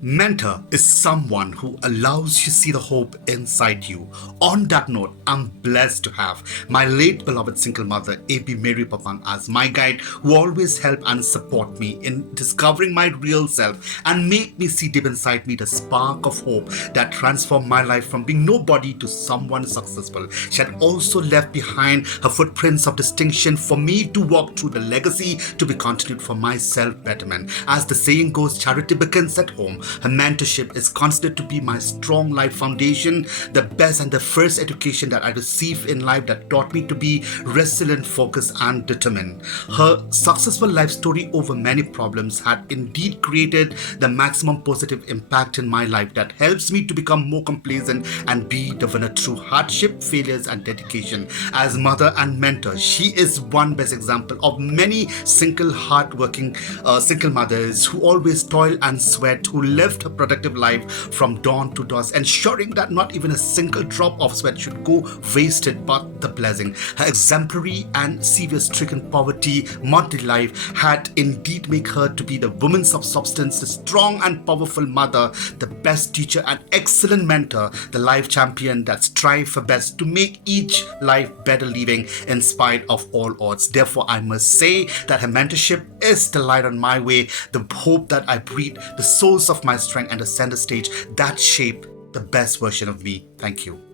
Mentor is someone who allows you to see the hope inside you. On that note, I'm blessed to have my late beloved single mother, Ebi Mary Papang, as my guide who always help and support me in discovering my real self and make me see deep inside me the spark of hope that transformed my life from being nobody to someone successful. She had also left behind her footprints of distinction for me to walk through the legacy to be continued for my self-betterment. As the saying goes, charity begins at home. Her mentorship is considered to be my strong life foundation, the best and the first education that I received in life that taught me to be resilient, focused, and determined. Her successful life story over many problems had indeed created the maximum positive impact in my life that helps me to become more complacent and be the winner through hardship, failures, and dedication. As mother and mentor, she is one best example of many single hardworking single mothers who always toil and sweat, who lived a productive life from dawn to dusk, ensuring that not even a single drop of sweat should go wasted but the blessing. Her exemplary and severe-stricken poverty motley life had indeed made her to be the woman of substance, the strong and powerful mother, the best teacher and excellent mentor, the life champion that strive for best to make each life better living in spite of all odds. Therefore, I must say that her mentorship is the light on my way, the hope that I breathe, the source of my strength, and the center stage that shape the best version of me. Thank you.